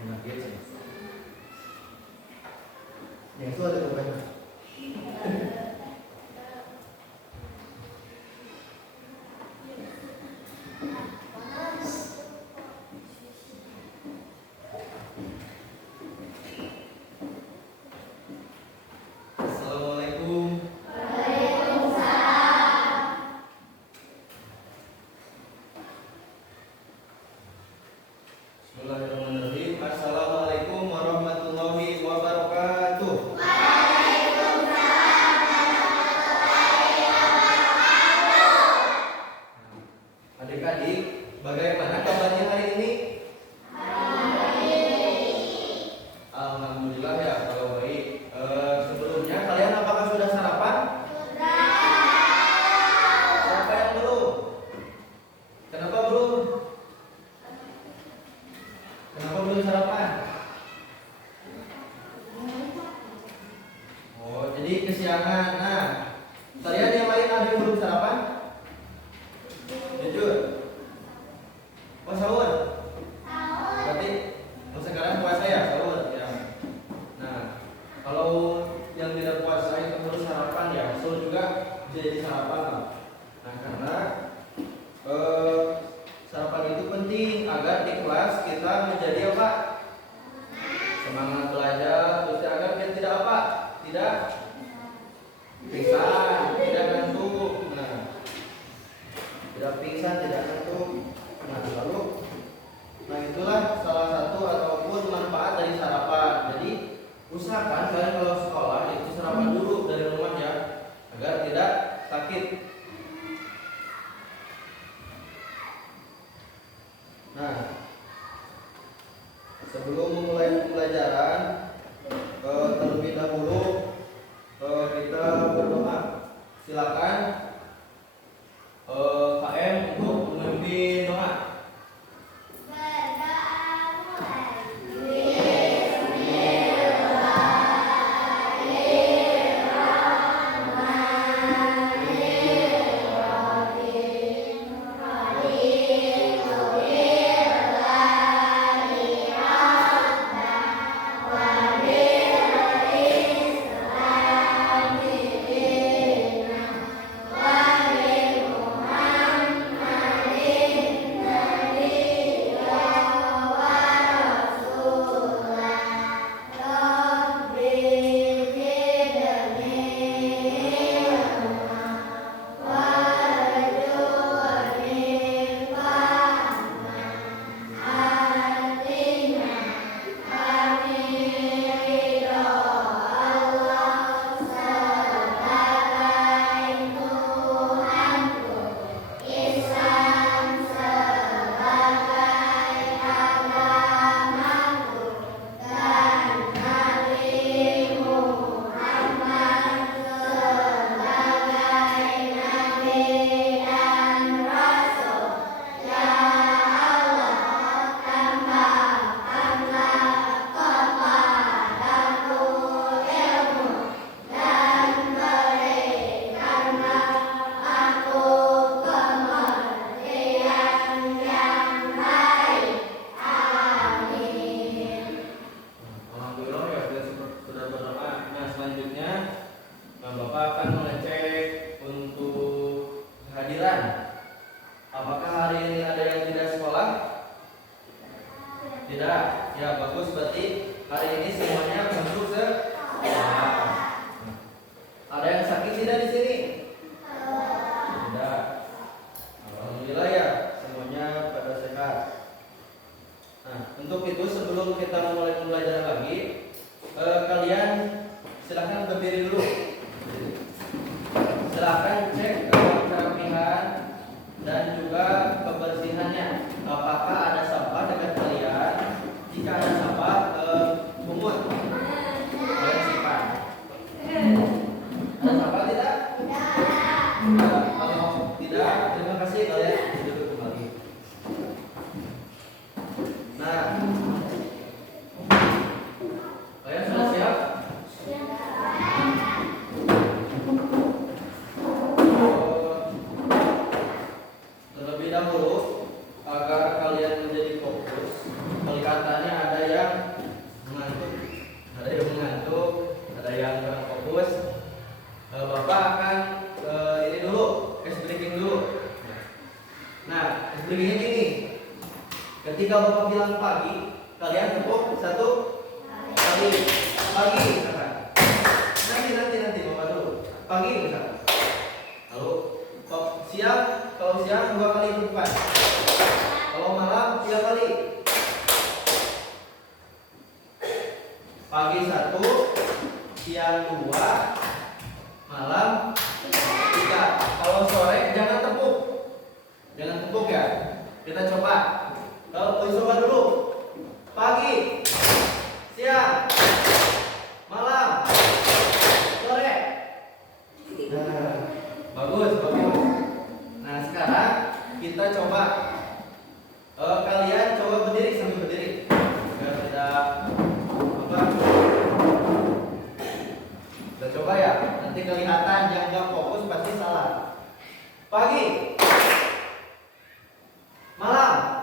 Yang itu ada bukan? Assalamualaikum. Bismillahirrahmanirrahim. Assalamualaikum warahmatullahi wabarakatuh. Adik-adik, bagaimana kabarnya hari ini? Alhamdulillah ya, kalau baik. Sebelumnya kalian apakah sudah sarapan? Siapa yang belum? Kenapa belum? Kenapa belum sarapan? Oh, jadi kesiangan. Nah, kalian yang lain ada yang belum sarapan? Jujur. Oh, sahur. Berarti sekarang puasa ya, sahur ya. Nah, kalau yang tidak puasa itu harus sarapan ya, sahur juga jadi sarapan lah. Nah, karena sarapan itu penting agar di kelas kita menjadi apa? Semangat belajar, terus agar kita tidak apa? Tidak pingsan, tidak ngantuk. Nah, tidak pingsan, tidak ngantuk. Nah itulah salah satu ataupun manfaat dari sarapan. Jadi usahakan kalian kalau sekolah itu sarapan dulu dari rumah ya, agar tidak sakit. Nah, sebelum memulai pembelajaran, terlebih dahulu kita berdoa. Silakan KM untuk memimpin doa. Terlebih dahulu, agar kalian menjadi fokus, kelihatannya ada yang begini. Ketika Bapak bilang pagi, kalian tepuk satu kali. Pagi, misalkan. Nanti Bapak dulu. Pagi, misalkan. Lalu siang, kalau siang 2 kali tepukan. Kalau malam 3 kali. Pagi 1, siang 2, malam 3. Kalau sore jangan tepuk. Jangan tepuk ya. Kita coba. Kalau coba dulu. Pagi, siang, malam, sore. Nah, bagus. Nah, sekarang kita coba. Kalian coba berdiri sambil berdiri. Biar tidak apa. Kita coba ya. Nanti kelihatan yang nggak fokus pasti salah. Pagi, malam,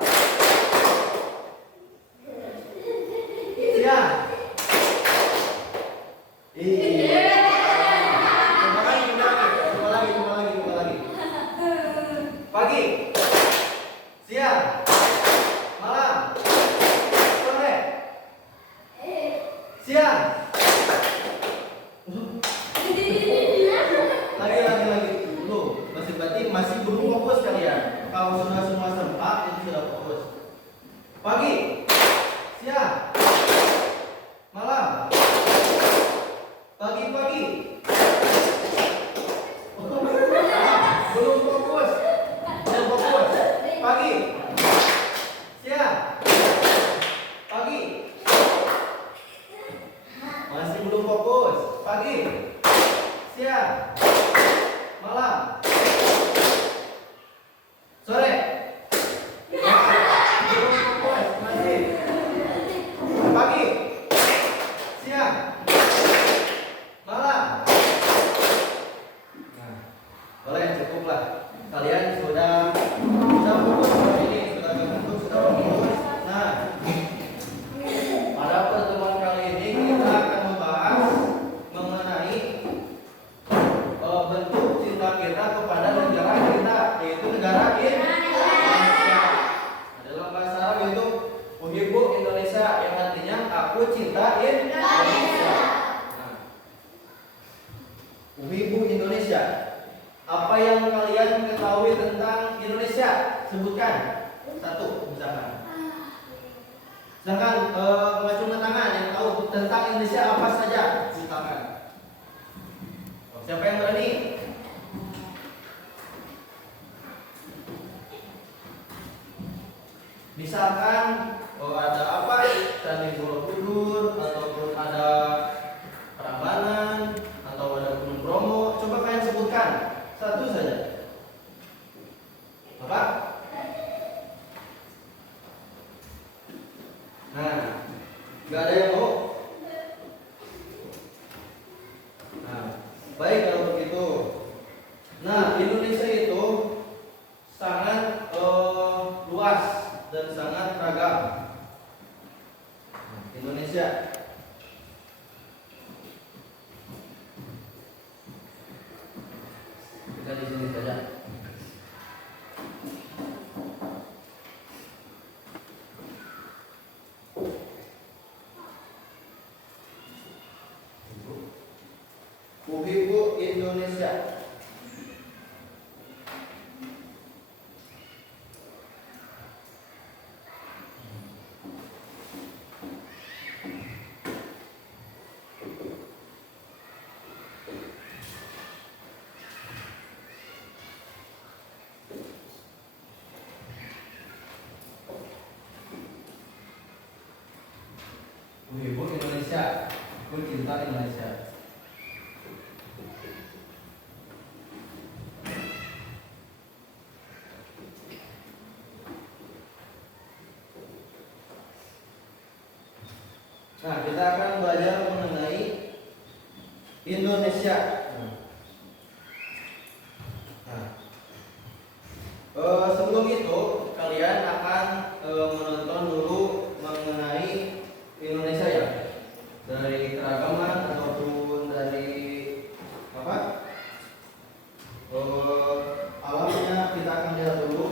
siang. Coba lagi. Pagi, siang, malam, sore, siang. Lagi. Dulu. Masih belum fokus kalian. Kalau sudah semua serempak itu sudah fokus. Pagi, siang, malam, pagi. Belum fokus. Pagi, siang, pagi. Masih belum fokus. Pagi, siang, malam, sore. Belum fokus. Masih. Pagi, siang, malam. Nah, boleh cukuplah. Kalian sudah fokus seperti ini, sudah fokus. Nah, pada pertemuan kali ini kita akan membahas mengenai bentuk cinta kita kepada negara kita, yaitu negara Indonesia. Dalam bahasa Arab itu uhibbu Indonesia, yang artinya aku cinta Indonesia. Nah, uhibbu Indonesia. Apa yang kalian ketahui tentang Indonesia? Sebutkan satu, misalkan. Misalkan pengacungan tangan yang tahu tentang Indonesia apa saja, misalkan. Siapa yang berani? Misalkan ada apa? Candi Borobudur, ataupun ada Prambanan, atau ada Gunung Bromo. Coba kalian sebutkan satu saja. Apa? Nah, nggak ada yang mau. Nah, baik kalau begitu. Nah, Indonesia itu sangat luas dan sangat ragam. Indonesia. Kita di sini saja. Uhibbu Indonesia. Uhibbu Indonesia. Aku cinta Indonesia. Nah, kita akan belajar mengenai Indonesia. Sebelum itu kalian akan menonton dulu mengenai Indonesia ya, dari keragaman ataupun dari apa alamnya. Kita akan lihat dulu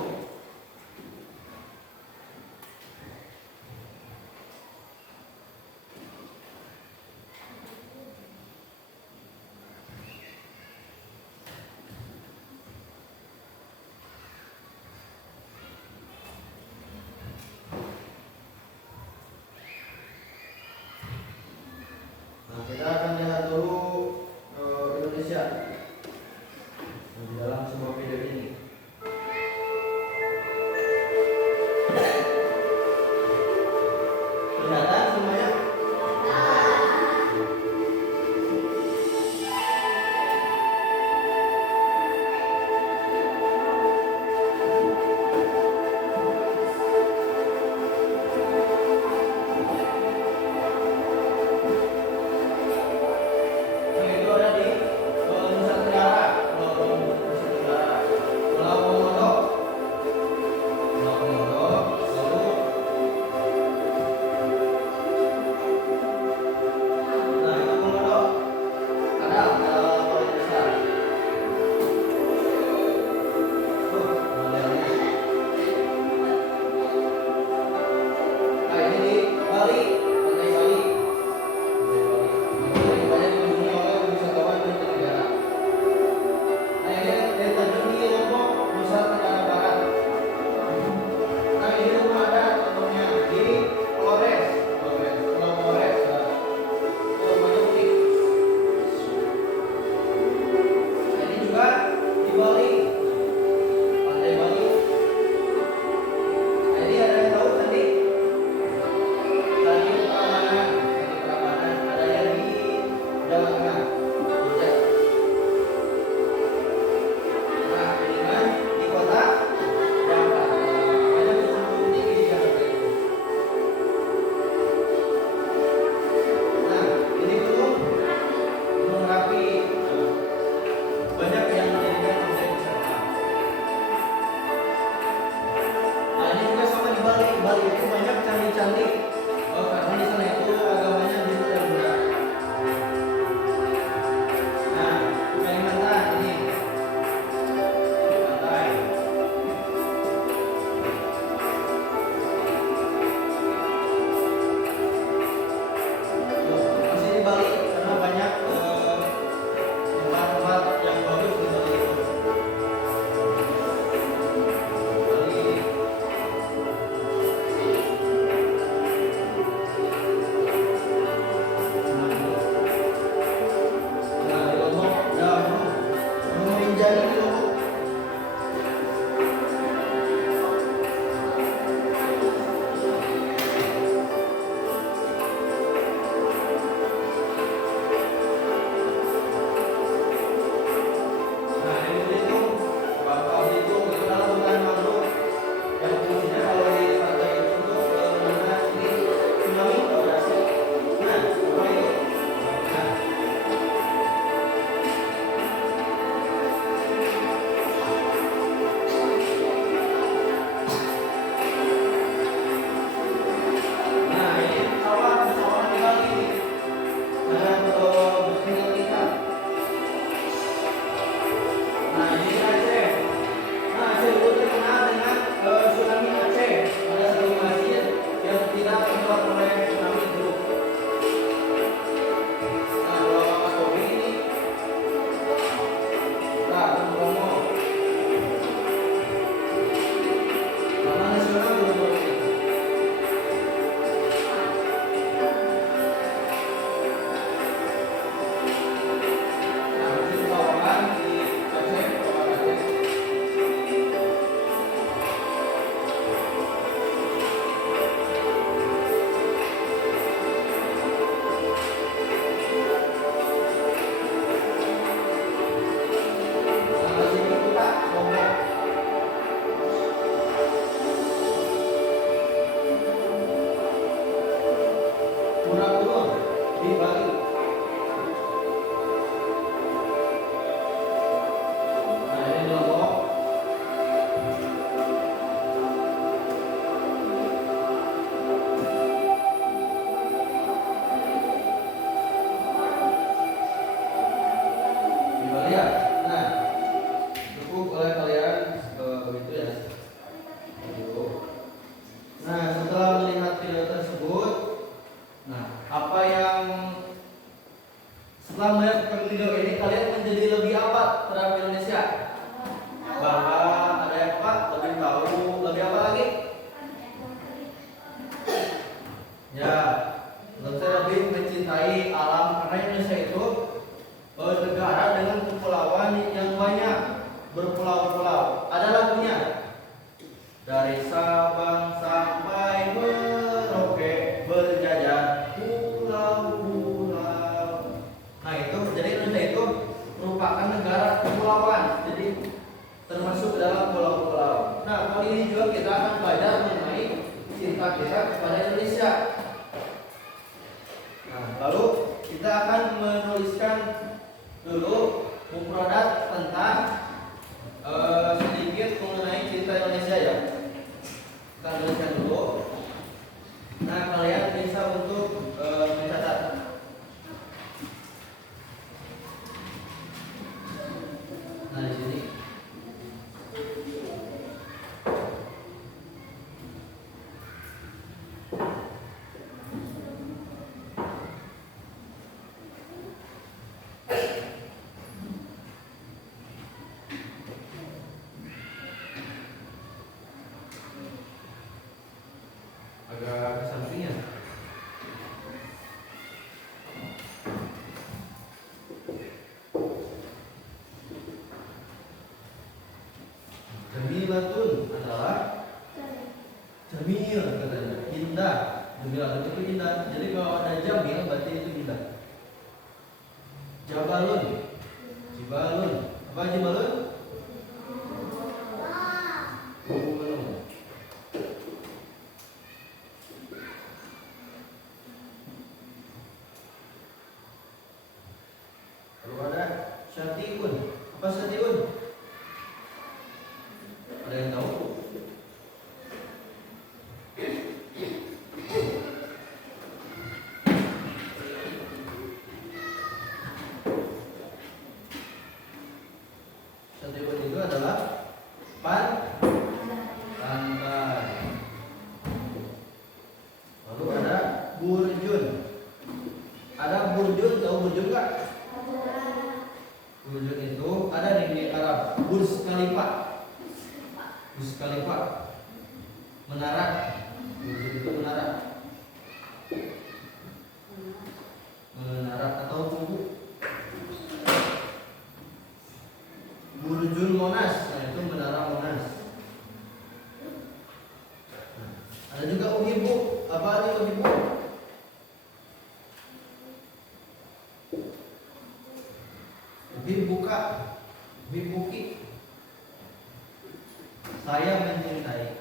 Bali itu banyak candi-candi karena di sana itu agamanya Hindu dan Buddha. Nah, Kalimantan ini pantai. Masih di Bali karena banyak tempat-tempat yang bagus di Bali itu. Bali. Nah, di Lombok ada Gunung Rinjani di Lombok. Nah, di Belitung, Bangka Belitung itu adalah hutan mangrove yang fungsinya kalau di pantai itu tuh mana ini tsunami berhasil. Nah, apa itu? Nah, nah ini pesawat di Bali. Ada bus tingkat. Nah, ini Aceh. Nah, Aceh itu terkenal dengan tsunami Aceh. Ada satu masjid yang tidak terbuat oleh tsunami dulu. Nah, kalau Wakatobi ini, nah, Bromo. Taman Nasional Bromo. Nah, itu Kawakan di Aceh, Kawakan Aceh. Nah, sini kita Lombok. Pura-Pura di Bali. Nah, ini di Lombok. Di Bali ya. Nah, cukup oleh kalian begitu ya. Cukup. Nah, setelah melihat video tersebut, nah, apa yang setelah melihat video ini kalian menjadi lebih apa terhadap Indonesia? Bangga, ada yang apa? Lebih tahu, lebih apa lagi? Ya, menurut saya lebih mencintai alam karena Indonesia itu negara dengan kepulauan yang banyak, berpulau-pulau. Ada lagunya. Dari Sabang sampai Merauke berjajar pulau-pulau. Nah, itu jadi Indonesia itu merupakan negara kepulauan. Jadi termasuk dalam pulau-pulau. Nah, kali ini juga kita akan belajar mengenai cinta kita kepada Indonesia. Nah, lalu kita akan menuliskan dulu mufradat tentang sedikit mengenai cinta Indonesia ya. Kita tuliskan dulu. Nah, kalian bisa untuk mencatat. Nah, di sini. Agak ke sampingnya. Jamilatun adalah jamil katanya, indah. Jamilatun itu indah. Jadi kalau ada jamil berarti itu indah. Jabalun, jibalun. Apa jibalun? Gunung. Lalu ada syatiun. Apa syatiun? Ada yang tahu? menara. Wujud itu menara. Menara atau tugu. Burjul Monas, nah itu menara Monas. Nah, ada juga Uhibu. Apa arti Uhibu? Uhibuka, Uhibuki. Saya mencintai.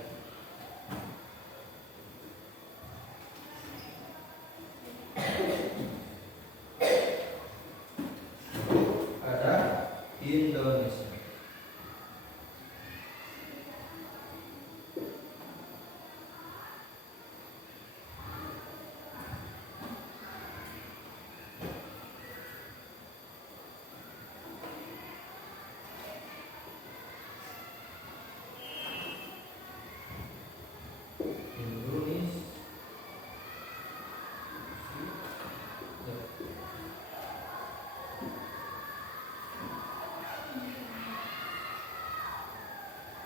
Ada Indonesia.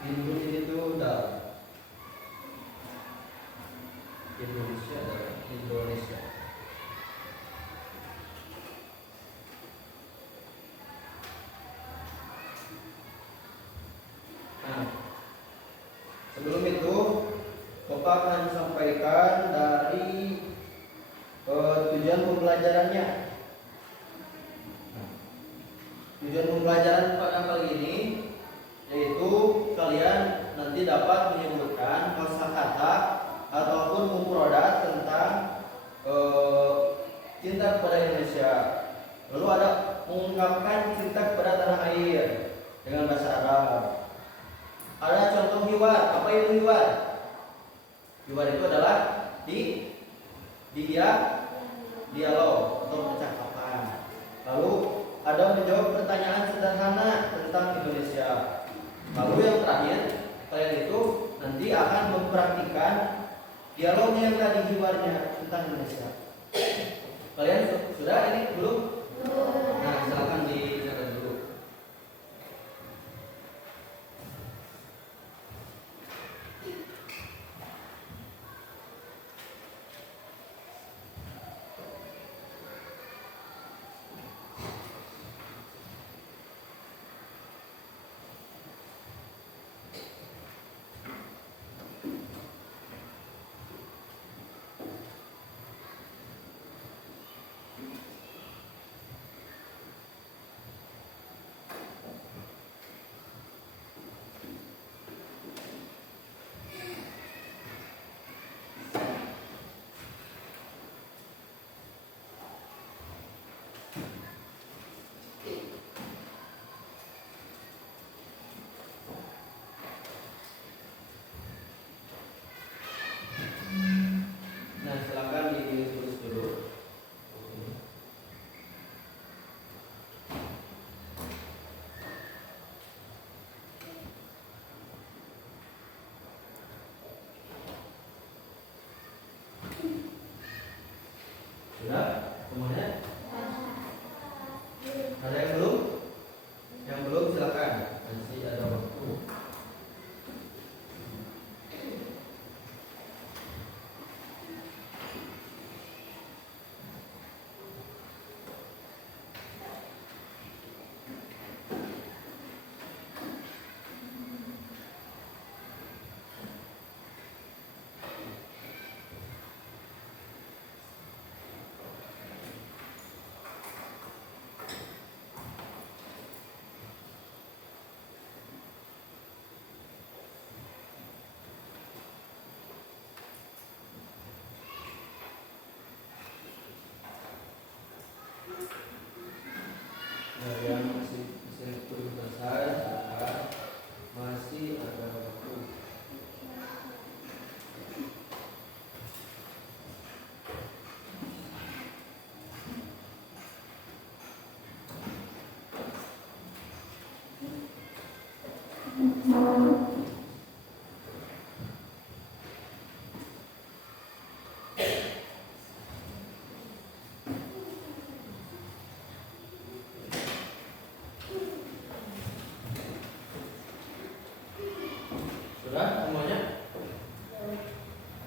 Indonesia itu udah Indonesia adalah Indonesia. Nah, sebelum itu Bapak akan sampaikan dari tujuan pembelajarannya. Nah, tujuan pembelajaran pada kali ini yaitu kalian nanti dapat menyebutkan kosakata ataupun mufradat tentang cinta kepada Indonesia. Lalu ada mengungkapkan cinta kepada tanah air dengan bahasa Arab. Ada contoh hiwar. Apa itu hiwar? Hiwar itu adalah dialog atau percakapan. Lalu ada menjawab pertanyaan sederhana tentang Indonesia. Lalu yang terakhir, kalian itu nanti akan mempraktikkan dialognya yang tadi hiwarnya tentang Indonesia. Kalian sudah ini belum? Nah, silakan dicatat dulu.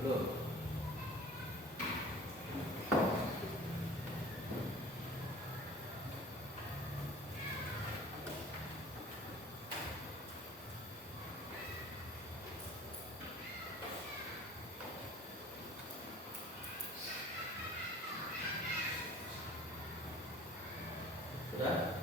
Belum. Sudah?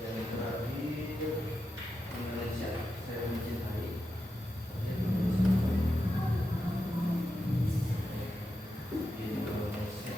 Yang terakhir Indonesia, saya mencintai Indonesia.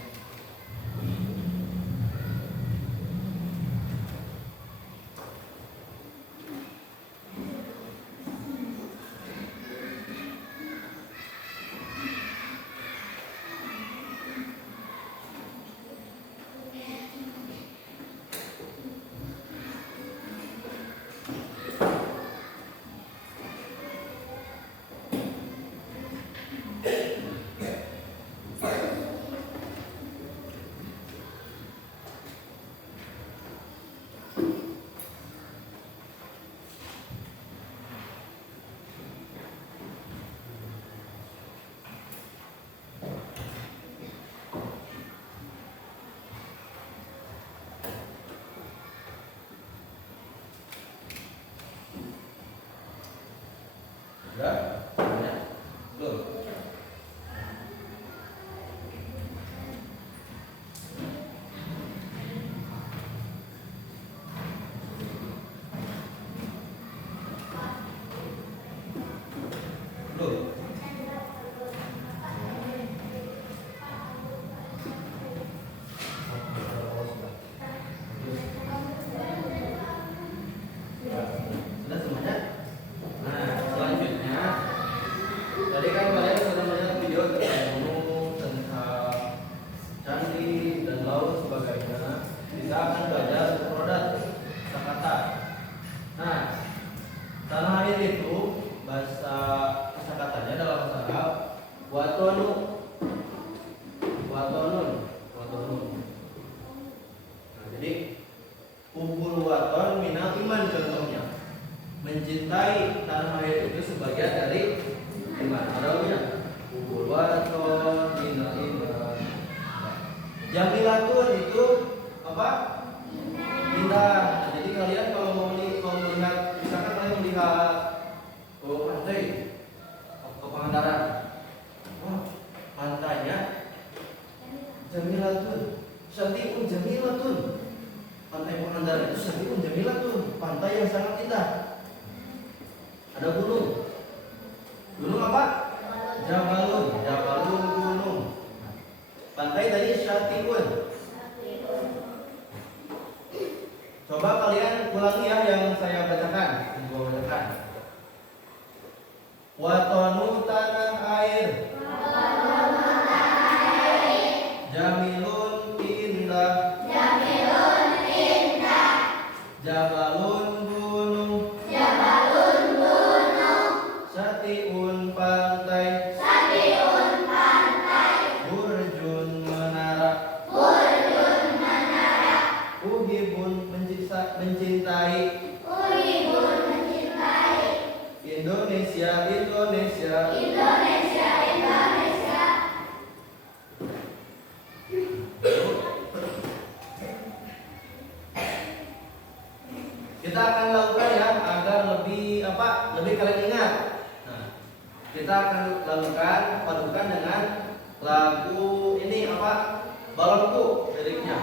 Sudah? Banyak? Belum? Belum? Sudah semuanya? Nah, selanjutnya tadi kan kalian sudah melihat video tentang gunung, tentang candi dan laut sebagainya. Kita akan belajar produk kata-kata. Nah, tanah air itu bahasa kata-katanya dalam bahasa Arab watonu, watonun, watonun. Nah, jadi ubul waton minal iman contohnya. Mencintai tanah air itu sebagian dari iman. Arabnya ubul waton minal iman. Jamilatun itu apa? Indah. Nah, jadi kalian kalau melihat, misalkan kalian melihat pantai ke Pangandaran, wah pantainya Jamilatun, Syatiun Jamilatun. Pantai Pangandaran itu Syatiun Jamilatun, pantai yang sangat indah. Ada gunung. Gunung apa? Jabalun. Jabalun gunung. Pantai tadi Syatiun. Coba kalian ulangi ya yang saya bacakan. Yang gua bacakan. Watonu tanah air. Jamilun indah. Jabalun gunung. Syatiun pantai. Burjun menara. Uhibun mencintai. Indonesia. Kita akan lakukan ya agar lebih kalian ingat. Nah, kita akan lakukan padukan dengan lagu ini balonku liriknya.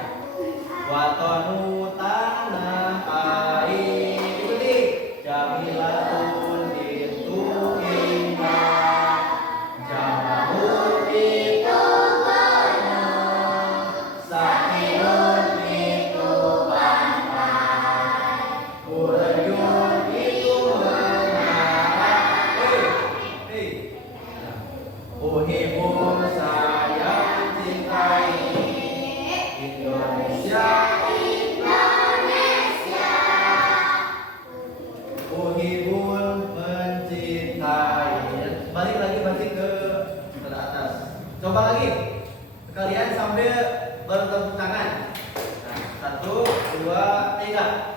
Watonu tanah air, ikuti. Jamilatun itu indah, Jamalun itu gunung, Syatiun itu pantai, Burjun itu menara. Uhibun saya mencintai Indonesia. Uhibun mencintai. Balik lagi Coba lagi. Kalian sambil bertepuk tangan. Nah, 1, 2, 3.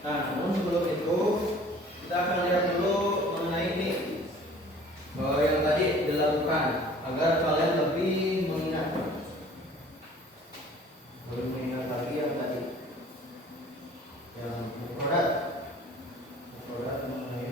Nah, namun sebelum itu kita akan lihat dulu mengenai ini yang tadi dilakukan agar kalian lebih mengingat lagi yang tadi yang mufradat mengenai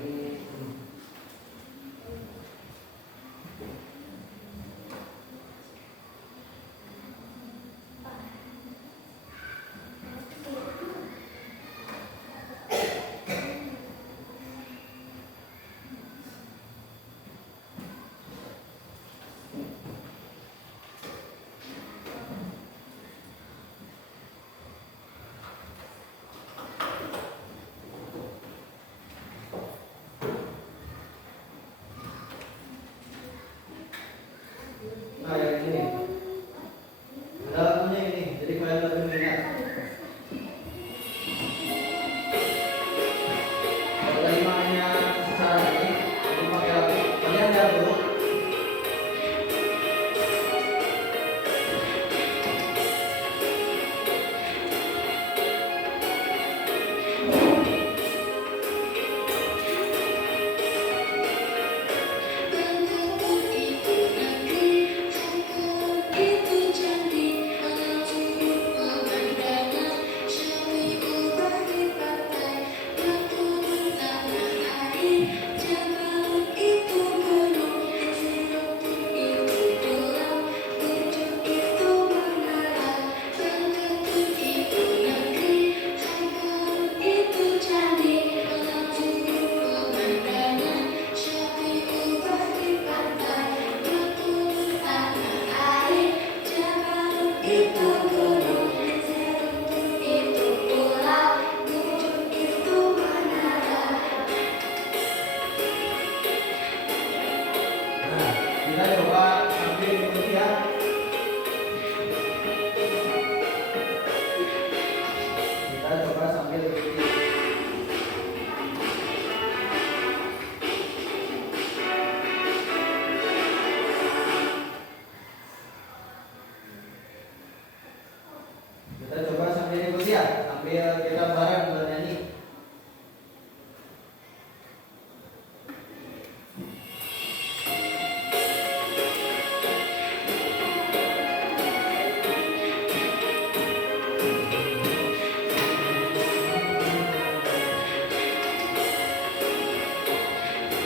ya, sambil kita bareng bernyanyi.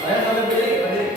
Ayo sambil berdiri, berdiri.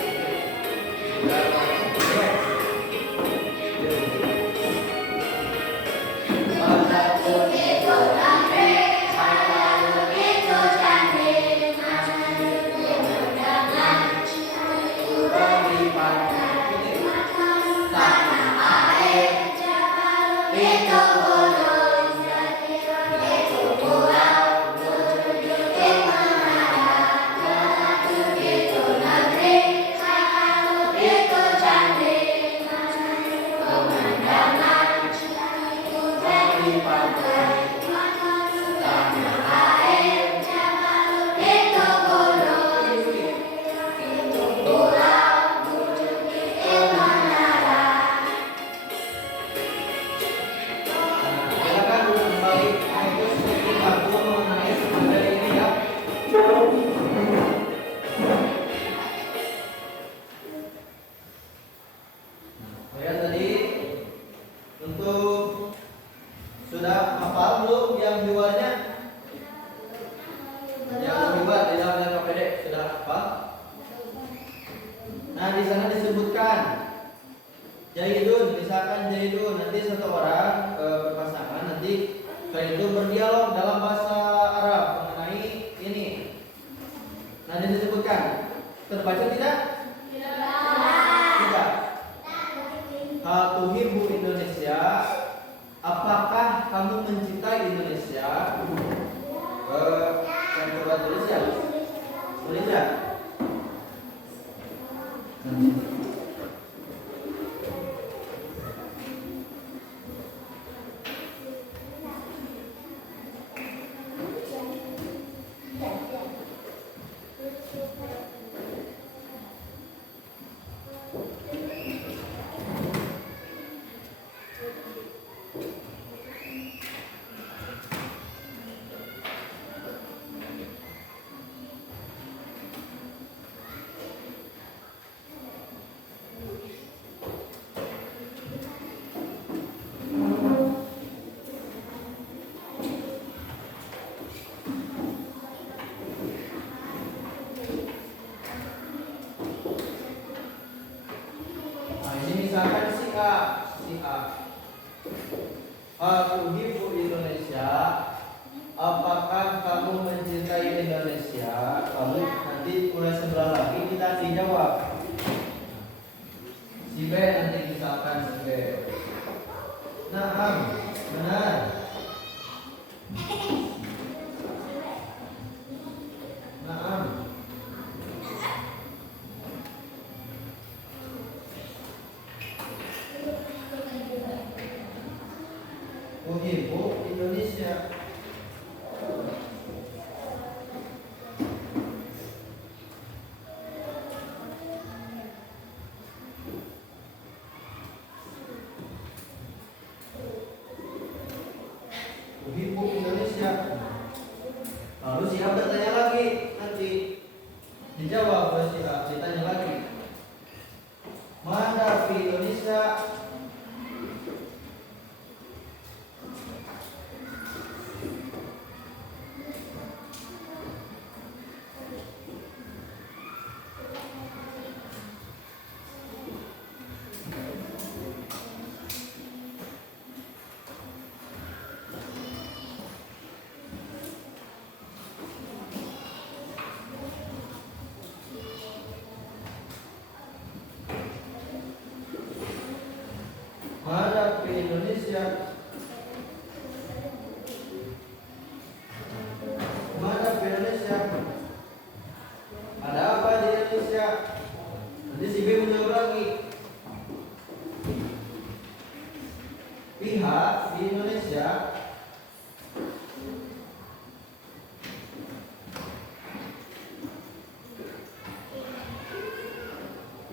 Sudah hafal belum yang luarnya? Yang luar di dalamnya KPD sudah hafal? Nah, di sana disebutkan Jaidun, misalkan Jaidun, nanti satu orang berpasangan, nanti setelah itu berdialog dalam bahasa Arab mengenai ini. Nah, disebutkan terbaca tidak? Tidak. Hal tuhibbu Indonesia. Apakah kamu mencintai Indonesia? Yang coba tulis ya. Tulis ya. Misalkan si A, tuhibbu Indonesia. Apakah kamu mencintai Indonesia? Kamu nanti mulai sebelah lagi kita dijawab. Si B nanti misalkan si B. Naam, benar. Naam. Uhibbu Indonesia. Uhibbu Indonesia. Lalu si A bertanya lagi, nanti dijawab oleh si A, ditanya lagi. Mana fi Indonesia? Mana di Indonesia? Mana di Indonesia? Ada apa di Indonesia? Nanti si B menjawab lagi. Pihak di Indonesia.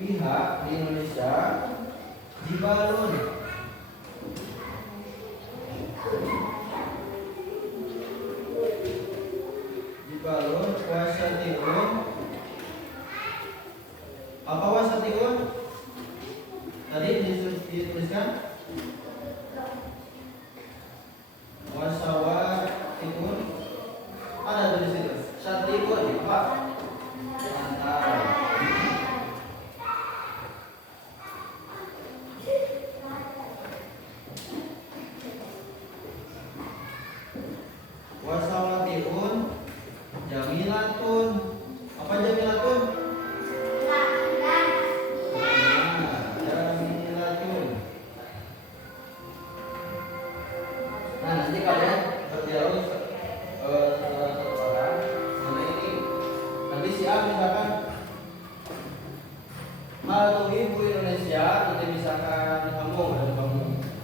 Pihak di Indonesia Jibalun. wasawatihun, jamilatun. Apa jamilatun? Jamilatun. Nah, nanti kalian berdialog satu orang mengenai ini. Nanti si A misalkan hal ibu Indonesia, nanti misalkan kamu.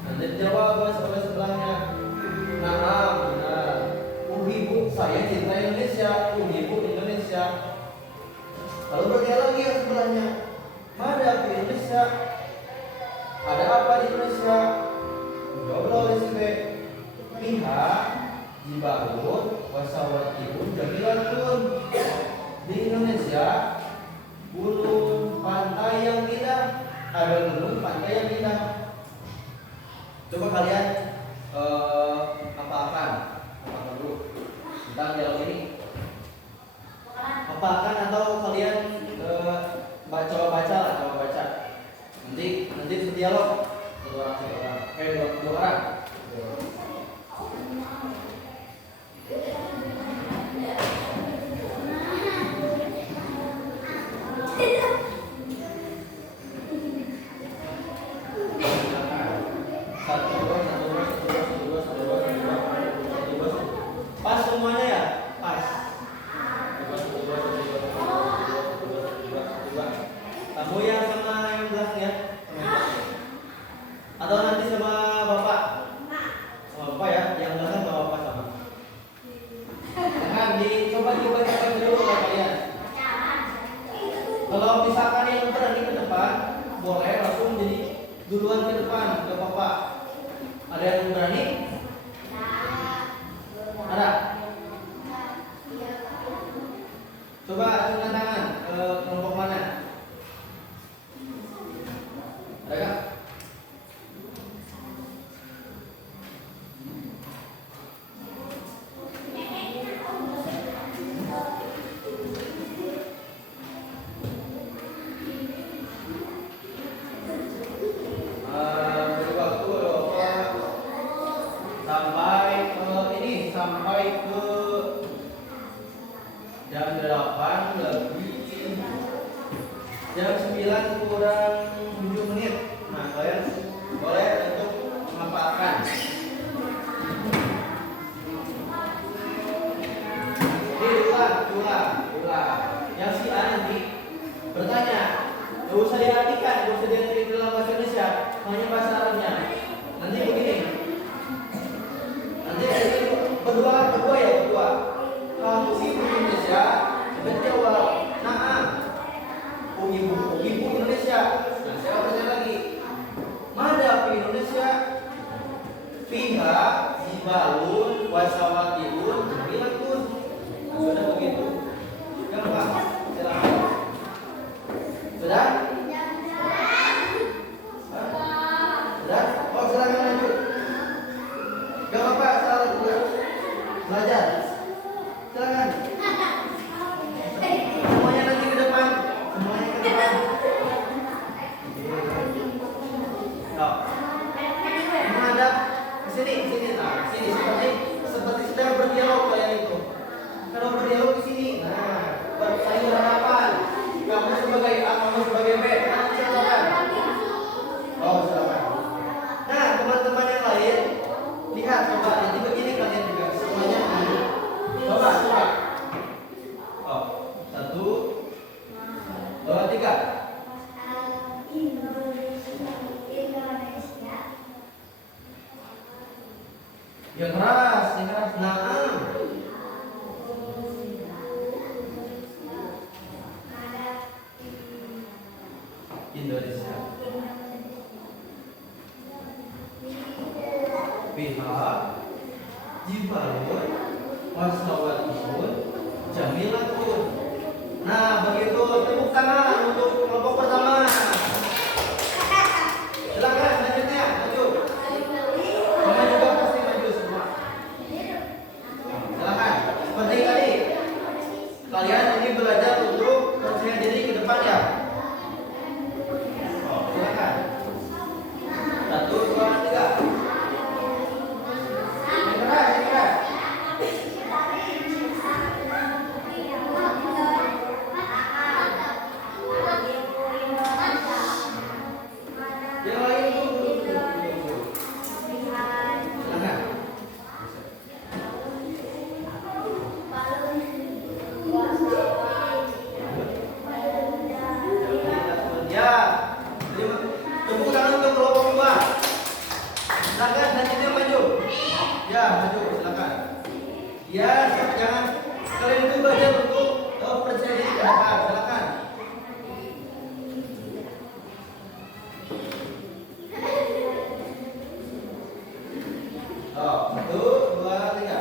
Nanti jawab sebelahnya. Nah, benar. Ibu saya cinta Indonesia, ibu Indonesia. Lalu berdialog lagi yang sebelahnya. Mana di Indonesia? Ada apa di Indonesia? Jawab oleh si B. Pihak Jibarun wasawatihun jamilatun. Di Indonesia gunung pantai yang indah, ada gunung pantai yang indah. Coba kalian apa dulu tentang dialog ini? Apakan atau kalian coba baca. Nanti berdialog dua orang. Pas semuanya ya? Pas. Kamu yang sama yang belakang ya? Atau nanti sama bapak? Sama bapak ya? Yang belakang sama bapak sama. Jangan dicoba dulu kalian. Kalau misalkan yang berani ke depan, boleh langsung jadi duluan ke depan ke bapak. Ada yang berani? Ada? Coba acungkan tangan ke kelompok mana? Ada nggak? Sampai ke jam 8 lebih jam 9 kurang 7 menit. Nah, kalian boleh untuk memanfaatkan. Ulang. Yang si A nanti bertanya, gak usah diartikan, gak usah diartikan dalam bahasa Indonesia, hanya bahasa Arabnya. Nanti begini. Nanti berdua. Kamu ibu Indonesia, menjawab, nah, ibu Indonesia. Nah, saya bertanya lagi, mana Indonesia? Pihak Jibarun wasawatihun jamilatun. Sudah begitu? Gampang. Silakan. Sudah? Sudah? Oh, silakan lanjut. Gak apa-apa, salah belajar. Silakan. Semuanya nanti ke depan. Menghadap ke sini. Nah, sini seperti sedang berdialog kalian itu. Kalau berdialog di sini, nah, saling berhadapan. Kamu sebagai A, kamu sebagai B. Silakan. Oh, silakan. Nah, teman-teman yang lain, lihat coba nanti begini kalian juga semuanya. Coba. Oh, 1, 2, 3. Yang keras. Nah. Indonesia. Pihak Jibarun wasawatihun jamilatun. Nah, begitu. Tepuk tangan untuk kelompok pertama. Silakan selanjutnya, maju. Semua juga pasti maju semua. Silakan. Seperti tadi, kalian ini belajar untuk percaya diri ke depan ya. Silakan. 1, 2, 3. Yang keras. maju, silakan. Ya, jangan kalian itu belajar untuk percaya diri ke depan, silakan. Oh, 1, 2, 3.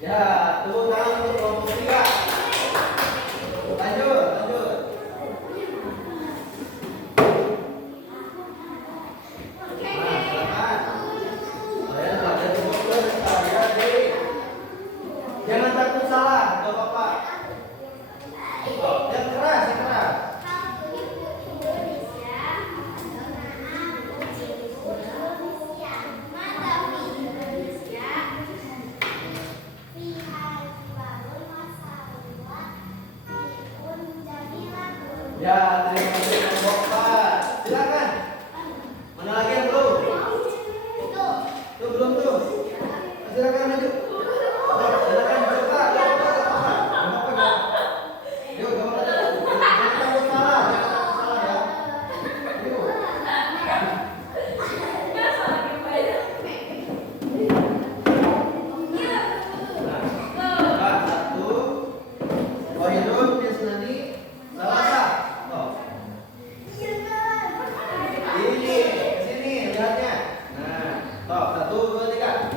Ya, tepuk tangan untuk kelompok 3. Lanjut, lanjut. Nah, silakan. Kalian belajar fokus, adik-adik. Jangan takut salah, nggak apa-apa. Oh, yang keras, yang keras. Ya, terima kasih kelompok 4. Silakan. Mana lagi yang belum? Tuh belum tuh. Silakan maju. Silakan coba. Yuk, kamu aja. Jangan takut salah, jangan takut salah ya. Yuk. Nah, 1. Wahidun, Yasnani, Salasa. Oh. Ini, ke sini lihatnya. Nah, toh 1, 2, 3.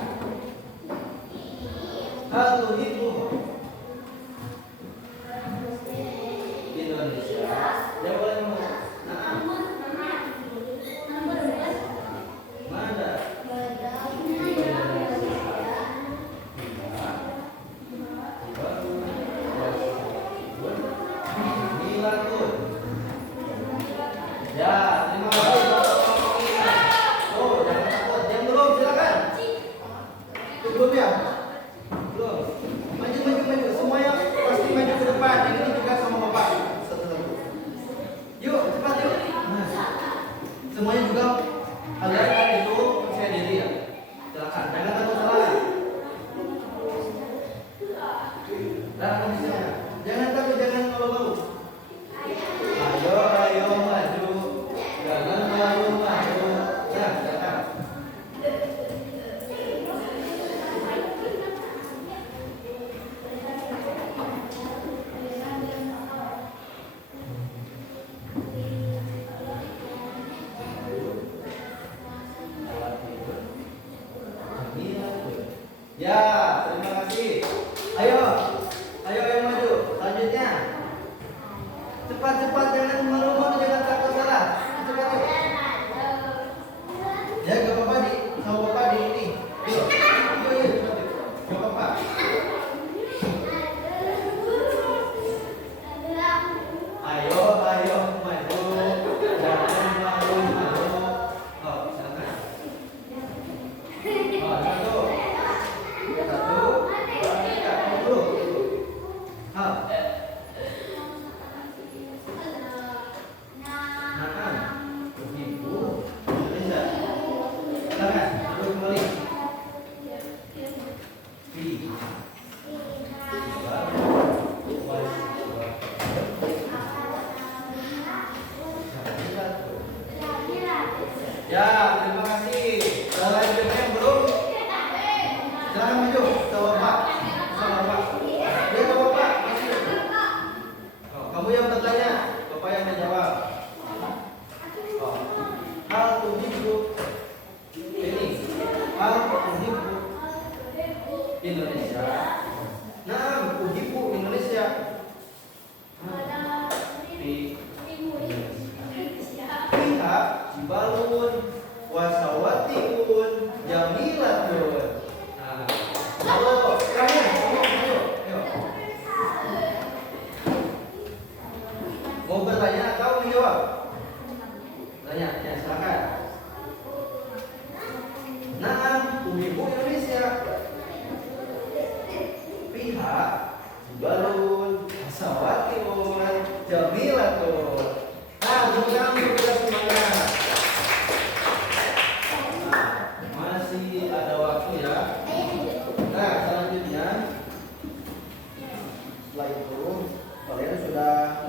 Setelah itu kalian sudah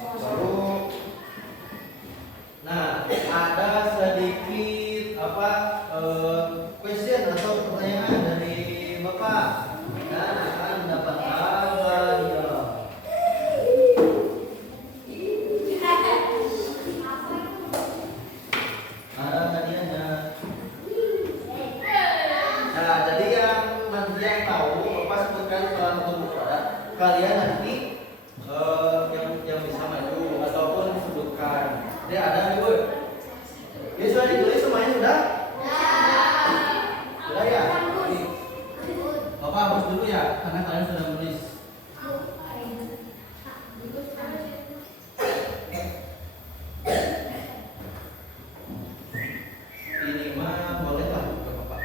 baru. Nah, ada sedikit question atau pertanyaan dari Bapak dan akan mendapatkan hadiah. Ada hadiahnya. Nah, jadi yang nanti yang tahu Bapak sebutkan salah satu produk, kalian nanti yang bisa maju ataupun disebutkan. Jadi ada juga. Ini sudah ditulis semuanya sudah? Sudah ya? Bapak hapus dulu ya, karena kalian sudah menulis. Ini mah bolehlah ke Bapak.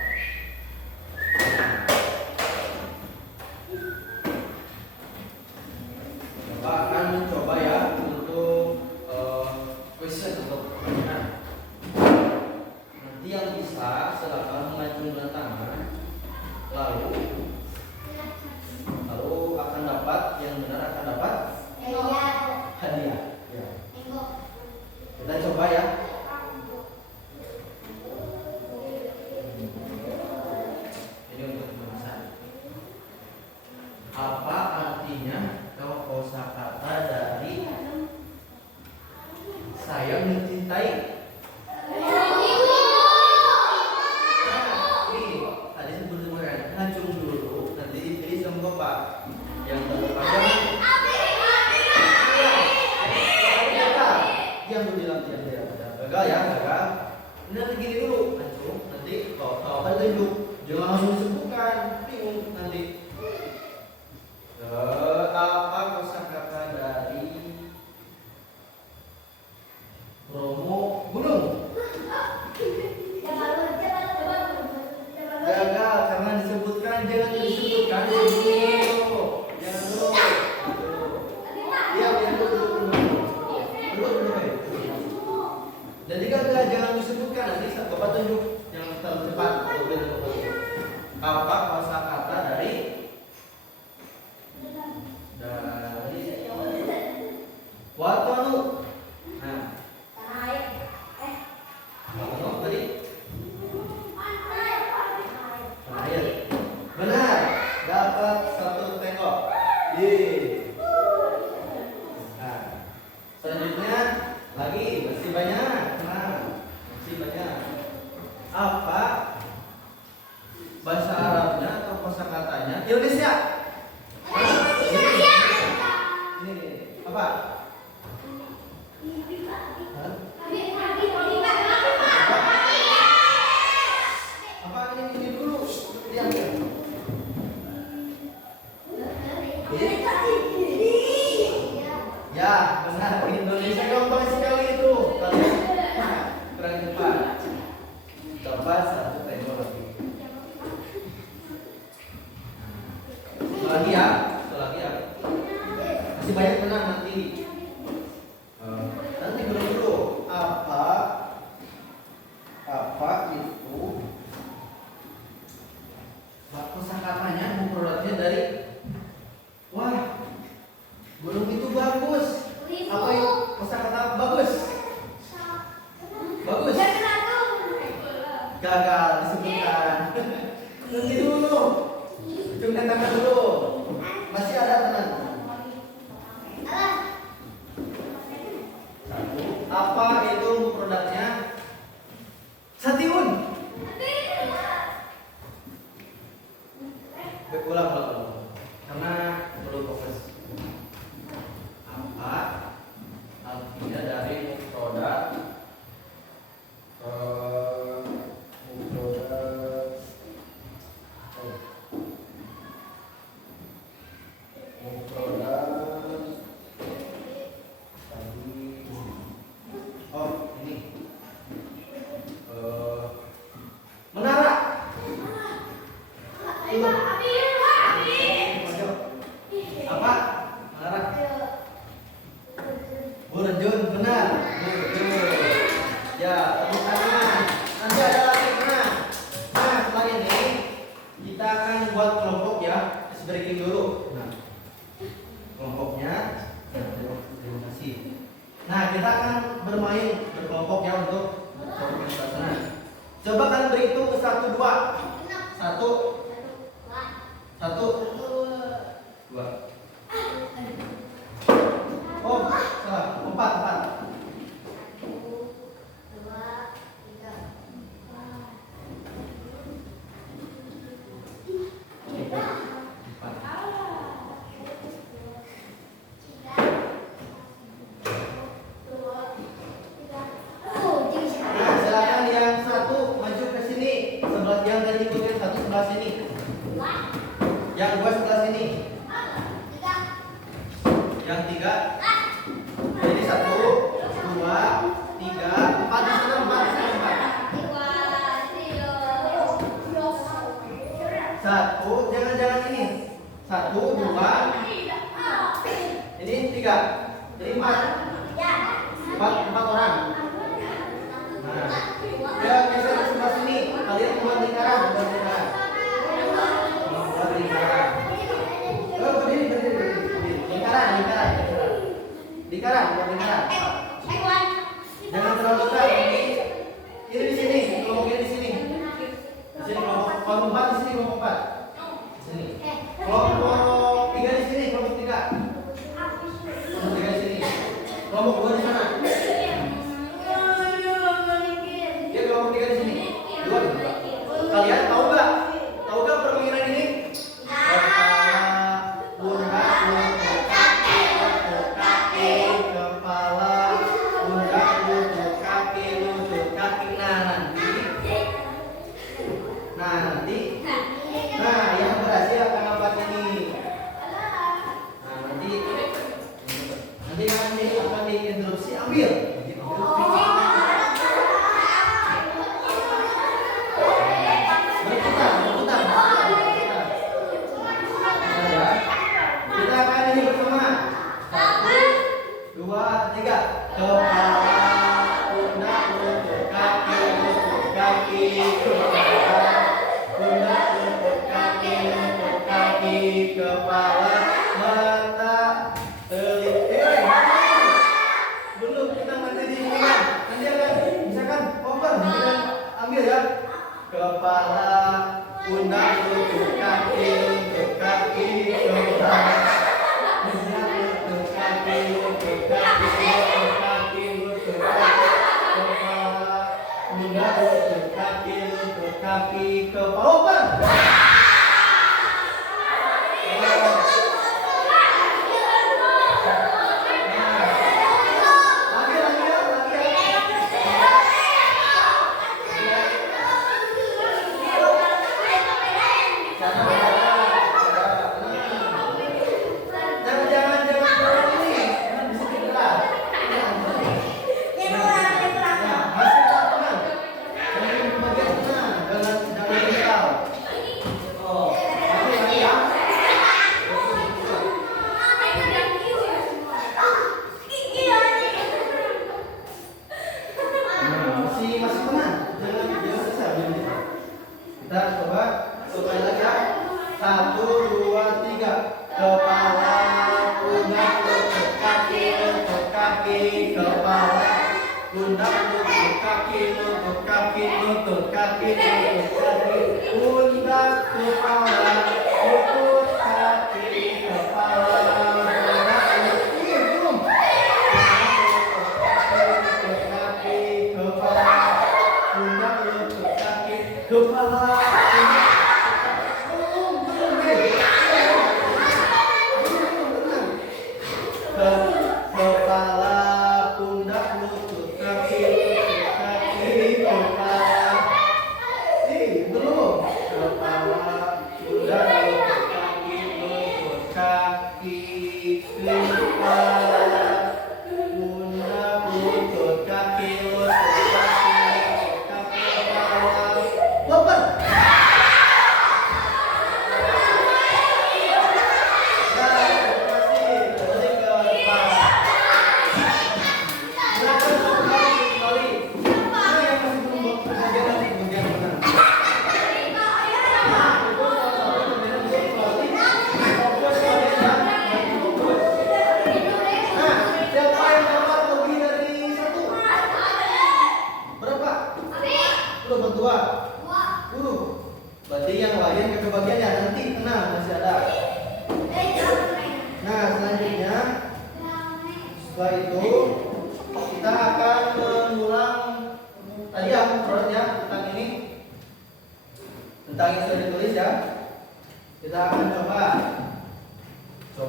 Bapak akan mencoba ya untuk question atau pertanyaan. Nanti yang bisa silakan mengacungkan tangan, lalu akan dapat, yang benar akan dapat hadiah. Ya. Kita coba ya. Ini untuk memesan. Apa artinya kosakata dari saya mencintai? Tadi sebut-sebutkan, ngacung dulu, nanti dipilih sama Bapak. Yang terpanjang yang bilang tidak gagal ya, gagal. Ini nanti gini dulu, ngacung, nanti kalau kan tunjuk, jangan langsung disebutkan, bingung nanti. Apa kosakata dari Bromo Gunung? Gagal karena disebutkan, jangan disebutkan dulu. Jangan dulu. Iya, dulu. Jadi gagal, jangan disebutkan, nanti Bapak tunjuk yang tercepat. Apa kosakata dari Watonu? Nah, Watonu tadi? Air. Benar, dapat 1 tengkok. Nah, selanjutnya lagi masih banyak. Nah, masih banyak. Apa bahasa Arabnya atau kosakatanya? Indonesia. Ini apa? Apa ini dulu? Diam. Ya, benar. Indonesia gampang sekali itu. Kalian kurang cepat. Dapat 1 tengok lagi. Lagi ya, masih banyak menang nanti. Nanti dulu apa itu kosakatanya, produknya dari gunung itu bagus. Apa itu kosakata bagus? Bagus. Gagal disebutkan. Nanti dulu. Ujungkan tangan dulu. Masih ada tenang. Apa itu produknya? Satiun. Ulang. Karena belum fokus. Apa artinya dari produk? Apa? stretching dulu. Nah, kelompoknya. Nah, terima kasih. Nah, kita akan bermain berkelompok ya untuk kelompok yang sana. Coba kalian berhitung 1, 2. 1, 1, 2. Oh, salah. 4. Yang 2 sebelah sini. Yang 3. Jadi 1, 2, 3, 4 di sana, 4 di sana, 4. 1, jangan ini. 1, 2. Ini 3. Jadi 4. 4 orang. Nah, ya geser ke sebelah sini. Kalian buat lingkaran, lingkaran. Jangan terlalu dekat. Ini di sini, kelompoknya di sini. Di sini kelompok 4 di sini, kelompok 4. Di sini. Kelompok 3 di sini, kelompok 3. Kelompok 3 di sini. Kelompok 2 di sana. Ya, kelompok 3 di sini. 2. Kalian tahu nggak permainan ini?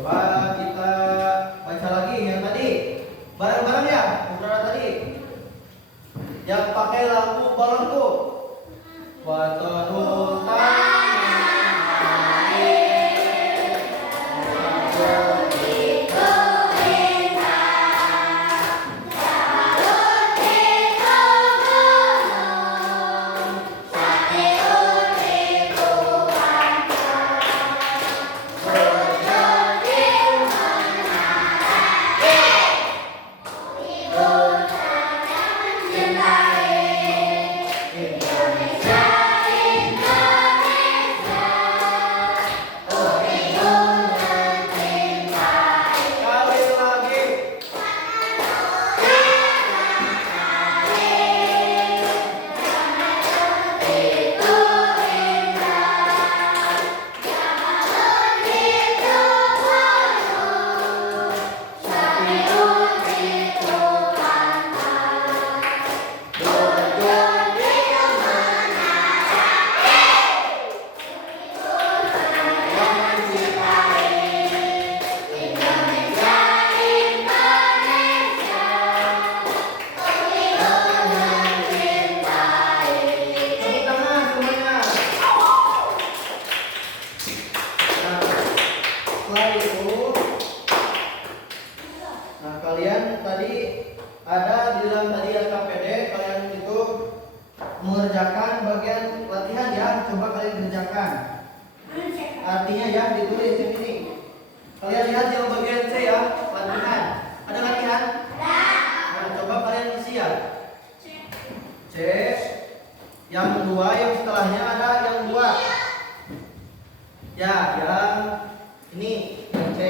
Coba kita baca lagi yang tadi. Bareng-bareng ya, saudara tadi. Yang pakai lampu balonku. Watonutang. Kalian tadi ada di dalam tadi KPD, kalian itu mengerjakan bagian latihan ya, coba kalian kerjakan. Artinya ya ditulis di sini. Kalian lihat yang bagian C ya, latihan. Ada latihan? Ada. Nah, coba kalian isi ya. C. Yang kedua, yang setelahnya ada yang dua. Ya, yang ini yang C.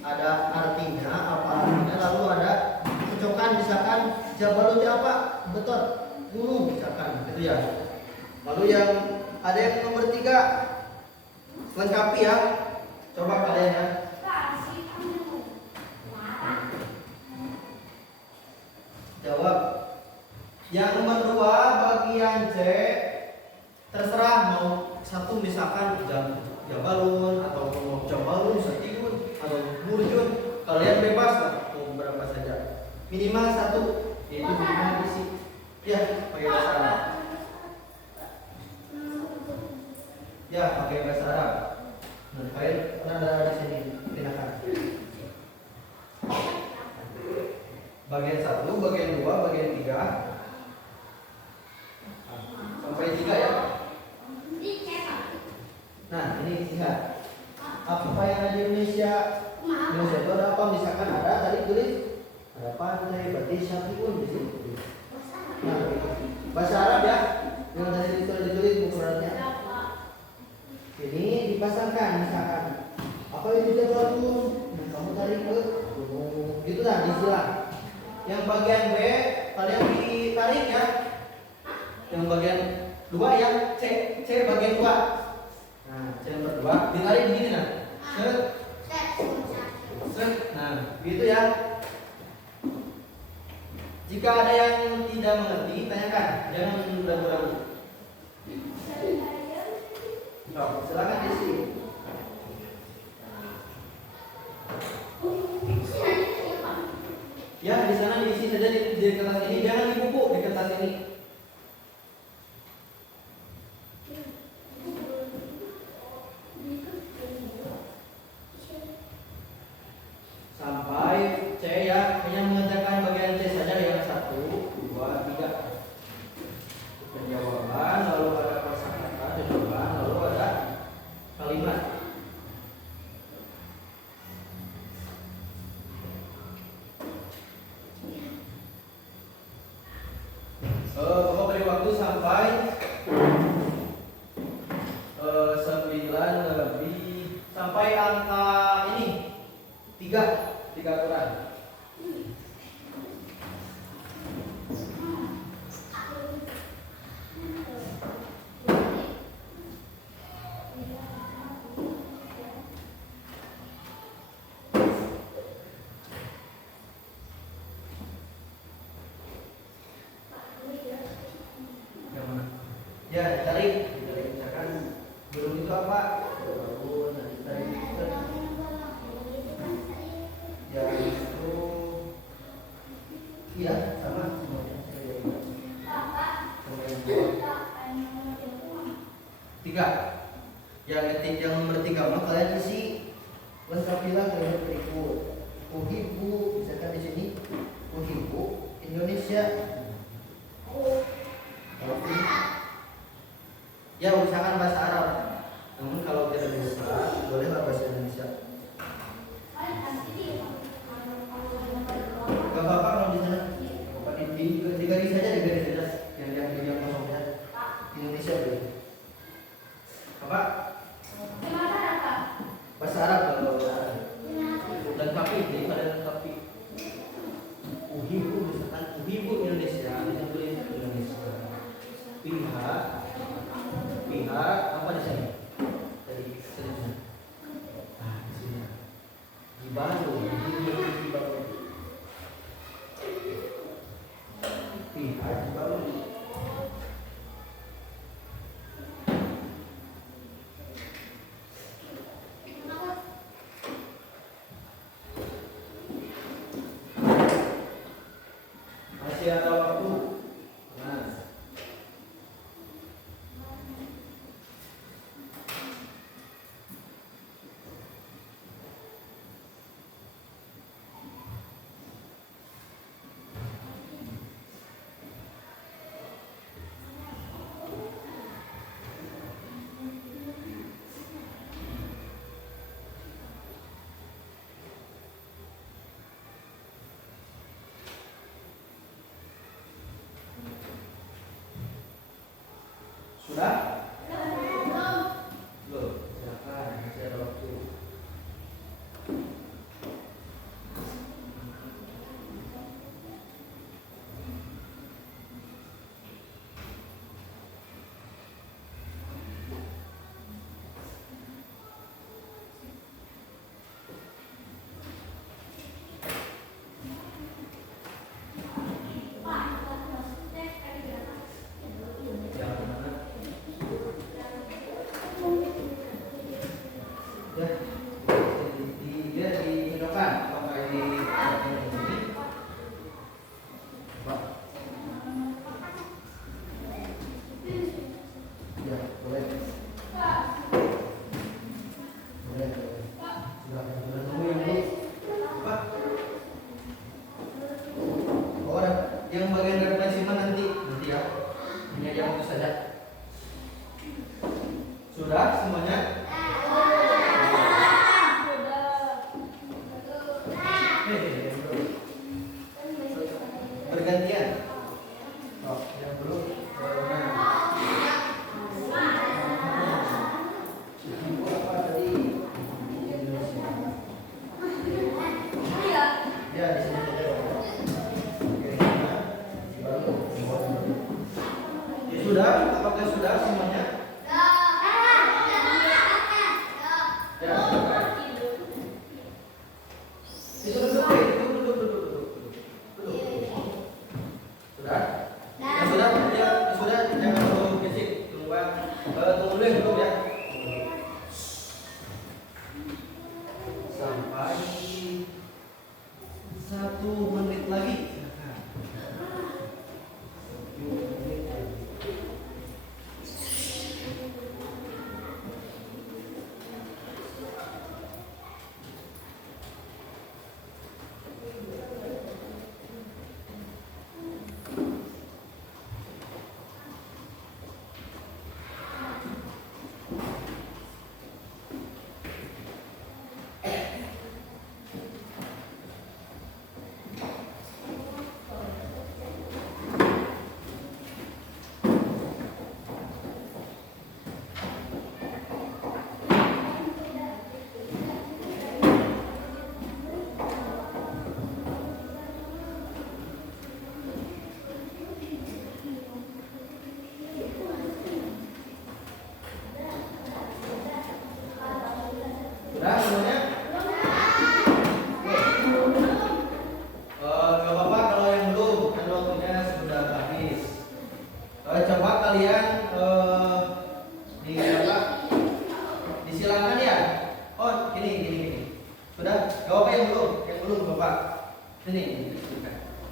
Ada artinya apa artinya, lalu ada cocokan misalkan Jabalun apa betul gunung misalkan gitu ya. Lalu yang ada yang nomor 3 lengkapi ya, coba kalian ya. Jawab. Yang nomor 2 bagian C terserah mau satu misalkan Jabalun atau mau Jabalun Satiun atau Murjun, kalian bebas lah mau berapa saja, minimal 1 yaitu minimal isi ya pakai bahasa Arab ya, pakai bahasa Arab. Nah, kalian ada di sini tindakan bagian 1, bagian 2, bagian 3 sampai 3 ya. Nah ini lihat apa yang ada di Indonesia. Indonesia itu ada apa? Misalkan ada tadi tulis ada pantai, berarti Satiun di sini. Nah, bahasa Arab ya, yang tadi ditulis buku suratnya. Ini dipasangkan misalkan apa itu Jabalun, nah, kamu tarik ke gunung, gitu lah disilang. Yang bagian B kalian ditarik ya. Yang bagian 2 ya, C bagian 2. Nah, C nomor 2 ditarik begini nah. Nah, gitu ya. Jika ada yang tidak mengerti, tanyakan, jangan ragu-ragu. Silakan isi. Ya, di sana diisi saja di kertas ini, jangan di buku, di kertas ini. Sampai C ya, hanya mengerjakan bagian C saja yang 1, 2, 3. Penjawaban, lalu ada kosakata, jawaban, lalu ada kalimat. Bapak beri waktu sampai 9 lebih sampai angka ini 3 aturan. Ya, ditarik misalkan burung itu apa? Burung, nah ditarik. Uhibbu, misalkan di sini uhibbu Indonesia. Ya usahakan bahasa Arab. Namun kalau tidak bisa, bolehlah bahasa Indonesia. Gak apa-apa kalau di sana. Digaris saja, yang kosongnya Indonesia boleh. Apa? Bahasa Arab kalau lengkapi, daripada lengkapi. Uhibbu misalkan uhibbu Indonesia, disebut Indonesia. Pihak apa di sini? Tadi sini. Nah, di sini. Di Baru, di Baru. Pihak di Baru. Masih ada waktu. Nah. Sudah? Belum. Silakan, masih ada waktu. Yang bagian referensi nanti ya. Ini aja waktu saja. Sudah semuanya? Bergantian. Oh, yang belum. Apa tadi? Ya, di sini saja. Sudah? Apakah sudah semuanya? Ya, sudah. Duduk. Sudah? Ya sudah, jangan terlalu berisik. Tunggu dulu ya. Sampai 1 menit lagi. Sudah semuanya? Gak apa-apa kalau yang belum, kan waktunya sudah habis. Coba kalian disilakan ya. Oh, gini. Sudah? Gak apa-apa yang belum Bapak. Sini,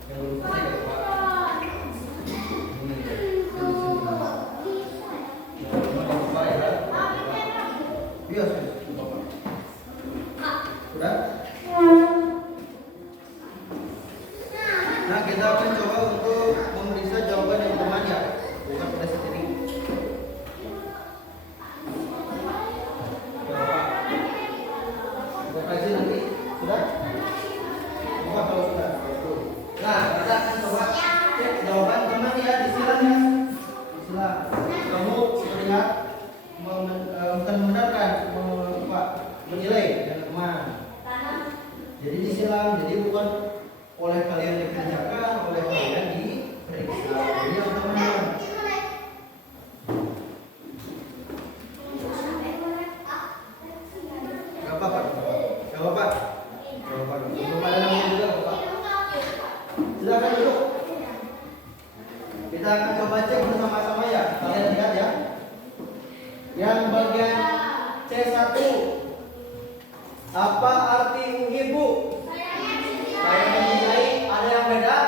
yang belum selesai Bapak. Iya, Bapak. Sudah? teman-teman. Jadi disilang, jadi bukan oleh kalian dikerjakan, oleh kalian diperiksa. Jadi yang teman-teman. Gak apa-apa, gak apa-apa. Belum ada namanya juga Bapak. Silakan duduk. Kita akan coba cek bersama-sama ya. Kalian lihat ya. Yang bagian C1. Apa arti uhibbu? Saya mencintai. Ada yang beda?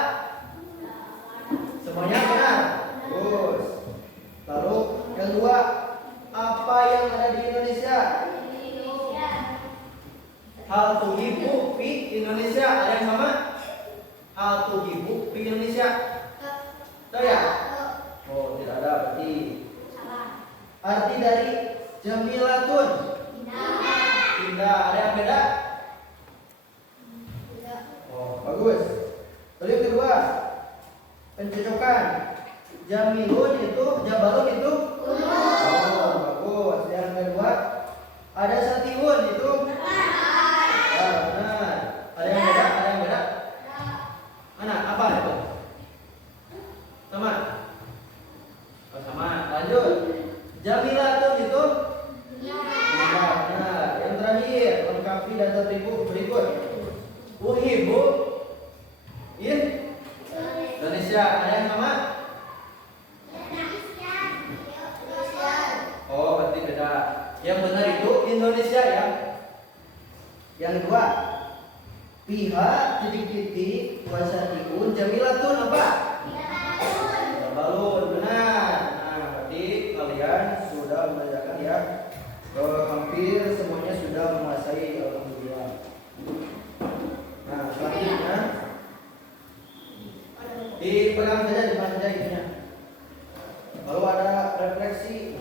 Semuanya benar. Terus. Lalu yang dua. Apa yang ada di Indonesia? Hal tuhibbu fi Indonesia. Ada yang sama? Hal tuhibbu fi Indonesia. Tahu ya? Oh, tidak ada berarti. Arti dari jamilatun. Indah. Ada yang beda? Oh, bagus. Lalu yang kedua, pencocokan. Jamilun itu, jabalun itu. Oh, bagus. Yang kedua, ada satiun itu. Ya, benar. Ada yang beda? Ada yang beda? Mana? Apa itu? Sama? Oh, sama. Lanjut. Jamilatun itu? Ya, benar. Yang terakhir, lengkapi data berikut. Uhibbu Indonesia. Ada yang sama? Oh, berarti beda. Yang benar itu Indonesia ya. Yang kedua, pihak titik-titik wasatiun jamilatun apa? Balun, benar. Nah, berarti kalian sudah mengerjakan ya. Hampir semuanya sudah menguasai, alhamdulillah. Nah, selanjutnya dipegang saja, dipegang saja itunya. Lalu ada refleksi.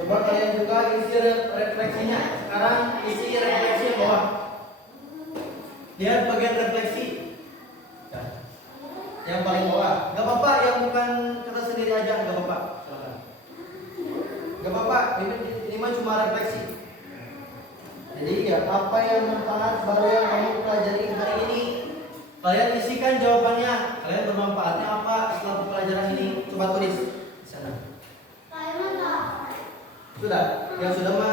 Coba kalian juga isi refleksinya. Sekarang isi refleksi yang bawah. Lihat bagian refleksi. Yang paling bawah. Gak apa-apa yang bukan kata sendiri aja, gak apa-apa. Silakan. Gak apa-apa, ini mah cuma refleksi. Jadi ya, apa yang manfaat baru yang kamu pelajari hari ini? Kalian isikan jawabannya. Kalian bermanfaatnya apa setelah pelajaran ini? Coba tulis di sana. Sudah? Yang sudah mah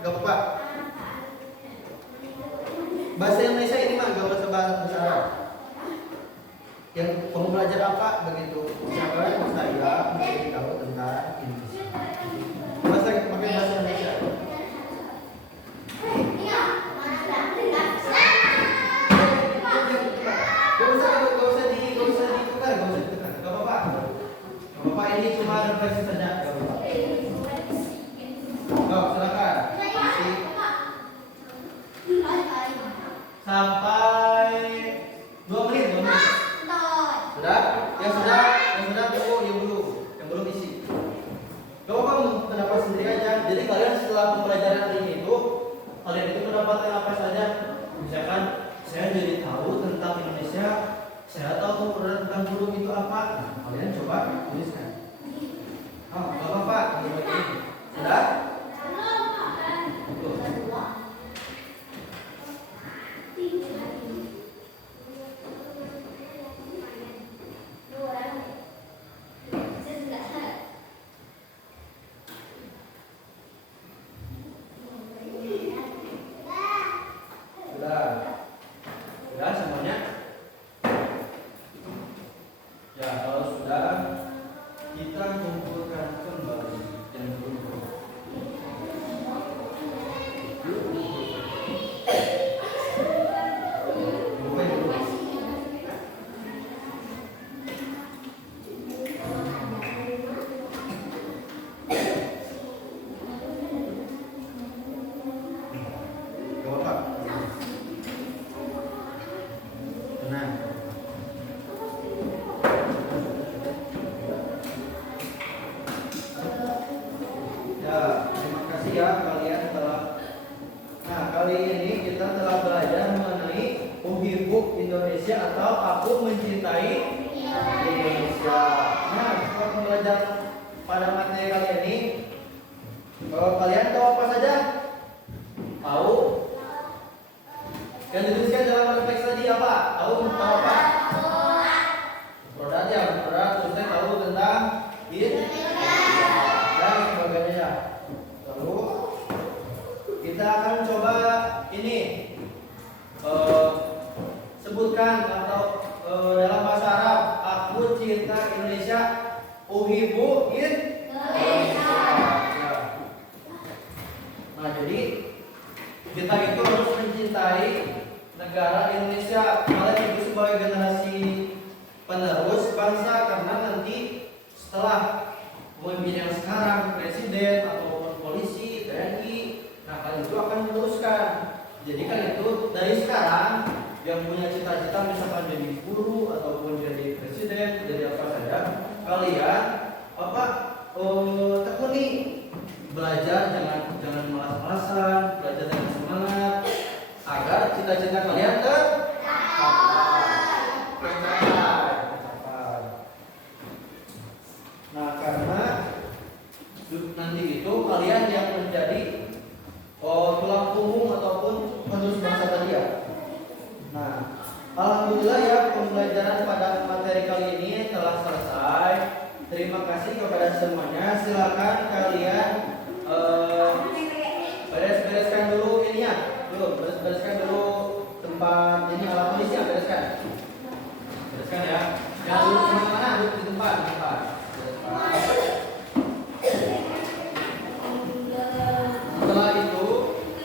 gak apa-apa. Bahasa Indonesia ini mah gak usah bahasa Arab. Yang kamu belajar apa begitu? Siapa saya mencari tahu tentang Indonesia. Pakai bahasa Indonesia. Ini cuma refleksi saja. Oh, silakan. Sampai 2 menit, 2 menit. Sudah? Yang sudah tunggu yang belum isi. Gak apa-apa mendapat sendiri aja. Jadi kalian setelah pembelajaran ini itu kalian itu mendapatkan apa saja. Misalkan saya jadi tahu tentang Indonesia, saya tahu tentang burung itu apa. Nah, kalian coba tuliskan. Oh, gak apa-apa. Sudah? Sudah semuanya? Ya, kalau sudah kita kumpulkan kembali dan berubah. Indonesia atau aku mencintai Indonesia. Nah, setelah pembelajaran pada materi kali ini. Kalian tahu apa saja? Tahu? Yang dituliskan dalam teks tadi apa? Tahu apa? Produk ya, produk terusnya tahu tentang dan sebagainya. Lalu kita akan coba ini sebutkan atau dalam bahasa Arab, aku cinta Indonesia, uhibbu Indonesia. Ya. Nah, jadi kita itu harus mencintai negara Indonesia. Kalian itu sebagai generasi penerus bangsa, karena nanti setelah pemimpin yang sekarang, presiden ataupun polisi, TNI, nah kalian itu akan meneruskan. Jadi kan itu dari sekarang yang punya cita-cita misalkan jadi guru ataupun jadi presiden, jadi apa saja, kalian tekuni belajar, jangan malas-malasan, belajar dengan semangat agar cita-cita kalian tercapai. Nah, karena nanti itu kalian yang menjadi tulang punggung ataupun penerus bangsa tadi ya. Nah, alhamdulillah ya, pembelajaran pada materi kali ini telah selesai. Terima kasih kepada semuanya. Silakan kalian beres-bereskan dulu ininya. Beres-bereskan dulu tempat ini, alat tulisnya bereskan. Bereskan ya. Jangan duduk kemana-mana, duduk di tempat. Setelah itu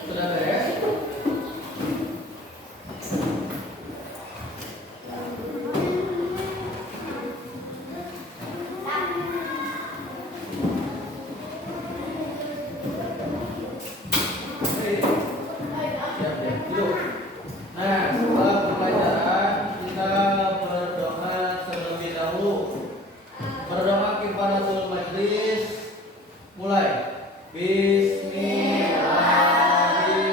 sudah beres. Nah, setelah pembelajaran kita berdoa terlebih dahulu. Berdoa kifaratul majlis. Mulai. Bismillahirrahmanirrahim.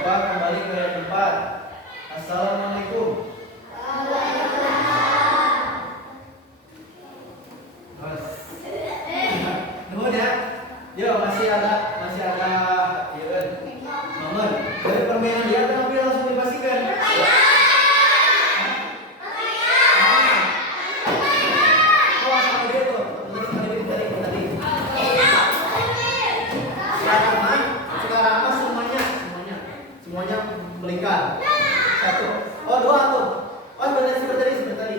Bapak kembali ke tempat. Assalamualaikum. Nuhun ya. Yo, masih ada ya, momen. Dari permainan dia tapi langsung dipastikan. Sekarang semuanya melingkar. Satu. Oh, dua tuh. Oh, seperti tadi.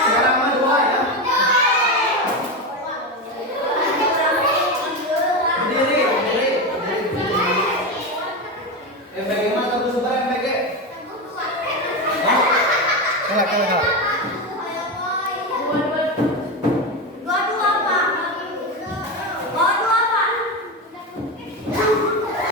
Sekarang mah dua ya. Berdiri. MPG mana? Tunggu sebentar MPG. Kalah.